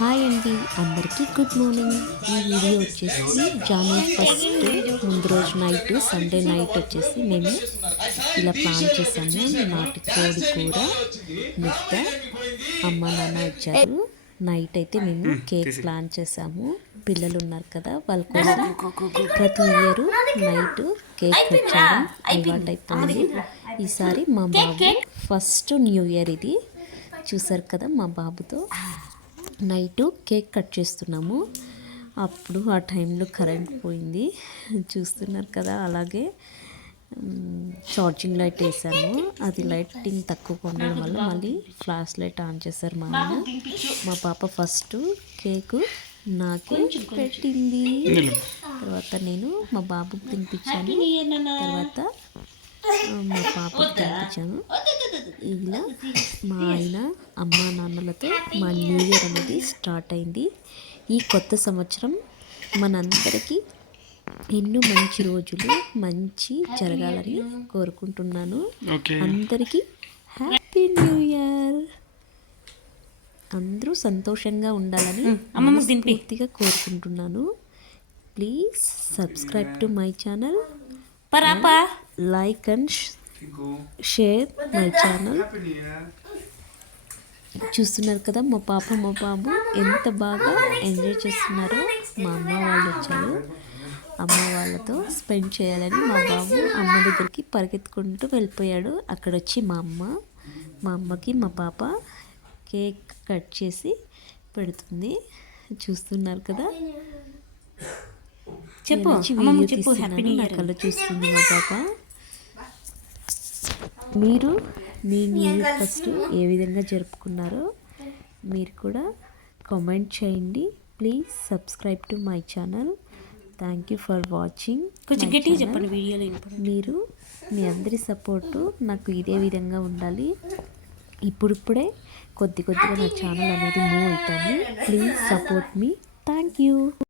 Hi అండి, అందరికీ good morning. ఈ వీడియో వచ్చేసి జనవరి 1 ముందు రోజు నైట్, సండే నైట్ వచ్చేసి మేము ఇలా ప్లాన్ చేసాము. నాటుకోడి కూర ముద్ద అమ్మ నాన్న వచ్చారు. నైట్ అయితే మేము కేక్ ప్లాన్ చేసాము. పిల్లలు ఉన్నారు కదా, వాళ్ళ కోసం ప్రతి ఇయర్ నైట్ కేక్ కట్ చేయడం అలవాటు అయిపోయింది. ఈసారి మా బాబు ఫస్ట్ న్యూ ఇయర్ ఇది. చూసారు కదా, మా బాబుతో నైటు కేక్ కట్ చేస్తున్నాము. అప్పుడు ఆ టైంలో కరెంట్ పోయింది, చూస్తున్నారు కదా. అలాగే ఛార్జింగ్ లైట్ వేసాను, అది లైటింగ్ తక్కువగా ఉండడం వల్ల మళ్ళీ ఫ్లాష్ లైట్ ఆన్ చేశారు మా ఆయన. మా పాప ఫస్ట్ కేకు నాకే పెట్టింది, తర్వాత నేను మా బాబుకి తినిపించాను, తర్వాత మా పాపకి తినిపించాను. ఇలా మా ఆయన అమ్మ నాన్నలతో మా న్యూ ఇయర్ అనేది స్టార్ట్ అయింది. ఈ కొత్త సంవత్సరం మనందరికీ ఎన్నో మంచి రోజులు మంచి జరగాలని కోరుకుంటున్నాను. అందరికీ హ్యాపీ న్యూ ఇయర్. అందరూ సంతోషంగా ఉండాలని పూర్తిగా కోరుకుంటున్నాను. Please subscribe to my channel, like and share my channel. చూస్తున్నారు కదా, మా పాప మా బాబు ఎంత బాగా ఎంజాయ్ చేస్తున్నారో. మా అమ్మ వాళ్ళు వచ్చారు, అమ్మ వాళ్ళతో స్పెండ్ చేయాలని మా బాబు అమ్మ దగ్గరికి పరిగెత్తుకుంటూ వెళ్ళిపోయాడు. అక్కడ వచ్చి మా అమ్మకి మా పాప కేక్ కట్ చేసి పెడుతుంది. చూస్తున్నారు కదా, వీడియో కళ్ళ చూస్తుంది మా పాప. మీరు మీ న్యూ ఇయర్ ఫస్ట్ ఏ విధంగా జరుపుకున్నారో మీరు కూడా కామెంట్ చేయండి. Please subscribe to my channel. Thank you for watching. కొంచెం గట్టిగా చెప్పండి వీడియోలో. మీరు మీ అందరి సపోర్టు నాకు ఇదే విధంగా ఉండాలి. ఇప్పుడిప్పుడే కొద్దిగా నా ఛానల్ అనేది మూవ్ అవుతుంది. Please support me. Thank you.